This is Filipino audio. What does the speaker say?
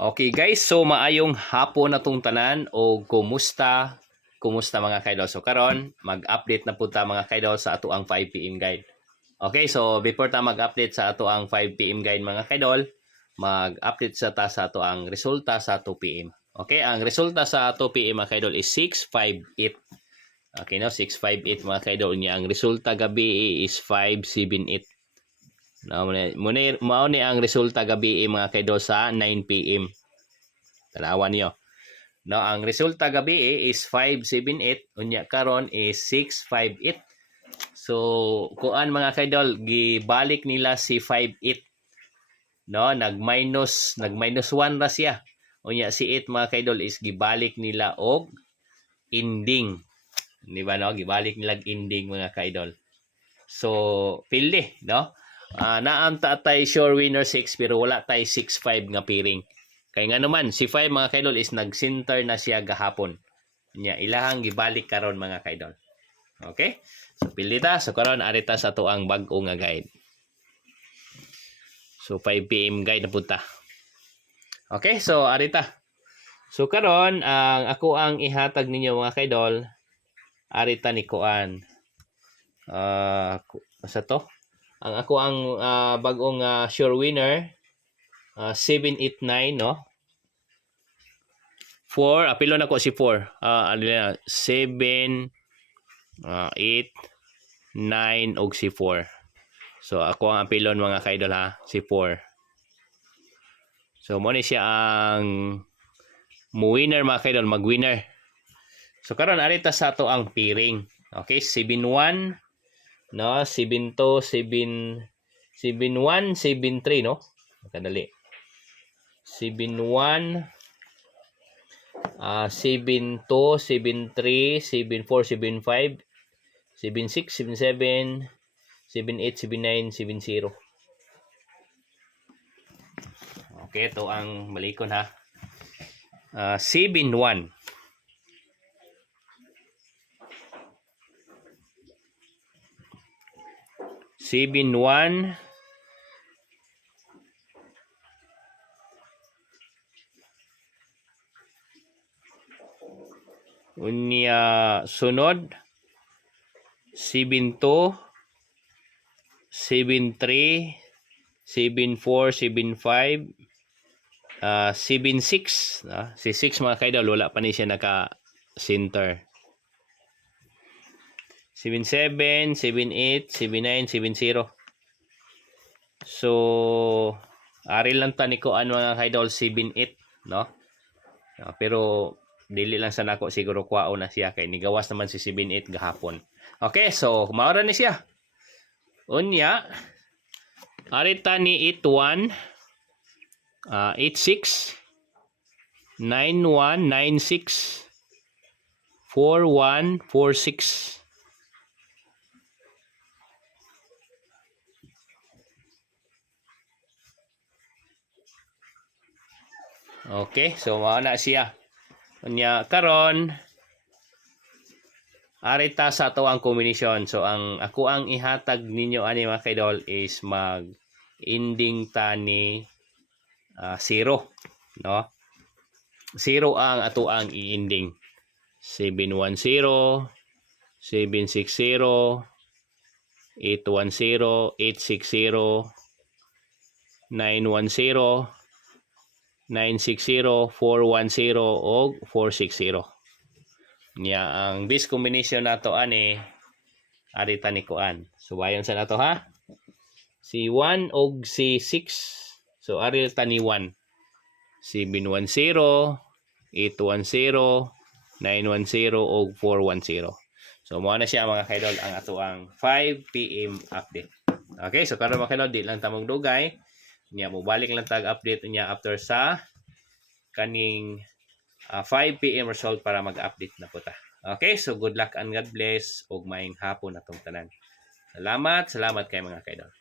Okay guys, so maayong hapon na tong tanan o kumusta? Kumusta mga kaidol? So karon mag-update na punta mga kaidol sa ato ang 5 PM guide. Okay, so before ta mag-update sa ato ang 5 PM guide mga kaidol, mag-update sa ato ang resulta sa 2 PM. Okay, ang resulta sa 2 PM mga kaidol is 658. Okay, no, 658 mga kaidol niya. Ang resulta gabi is 578. Mao ni ang resulta gabi mga kaidol sa 9 PM. Tanawan niyo. No, ang resulta gabi is 578, unya karon is 658. So, kuan mga kaidol, gibalik nila si 58. No, nag-minus 1 ra siya. Unya si 8 mga kaidol is gibalik nila og ending. Di ba no? Gibalik nila ending mga kaidol. So, pili, no? Naamta tay sure winner 6 pero wala tay 6-5 nga piring. Kaya nga naman si 5 mga kaidol is nag-center na siya gahapon. Nya ilahang gibalik karon mga kaidol. Okay? So pilita so karon arita sa to ang bag-o nga guide. So 5 PM guide na punta. Okay, so arita. So karon ang ako ang ihatag ninyo mga kaidol arita ni kuan. Sa to? Ang ako ang bag-ong sure winner 789 no. 4 apilo na ko si 4. 7 8 9 og si 4. So ako ang apilon mga kaidol ha, si 4. So mo ni siya ang winner mga kaidol, mag-winner. So karon arita sa to ang piring. Okay, 71 no, 72 71 73 no. Kadali. 71 72 73 74 75 76 77 78 79 70. Okay, ito ang malikon ha. 71 71 unya sunod 72 73 74 75 76 si 6 mga kaidol wala pa ni siya naka center 77 78 79 70. So ari lang ta ni ko mga kaidol 78 no. Pero dili lang sa nako siguro kwao na siya kay nigawas naman si 78 gahapon. Okay, so maura ni siya. Unya arita ni 81 86 91 96 41 46. Okay, so mao na siya. Unya karon arita sa to ang kombinasyon. So ang ako ang ihatag ninyo ani mga kaidol is mag ending tani 0 no. 0 ang ato ang i-ending. 710 760 810 860 910 960 410 o 460. Nya ang this combination nato ani arita ni kuan. So bayon sa nato ha. Si 1 og si 6. So arita ni 1. 710 810 910 og 410. So mo na siya mga kaidol ang ato ang 5 PM update. Okay, so karon mga kaidol di lang tamong dugay. Nya mo balik lang tag update niya after sa kaning 5 PM result para mag-update na po ta. Okay, so good luck and God bless ug maayong hapon atong tanan. Salamat kay mga kaidol.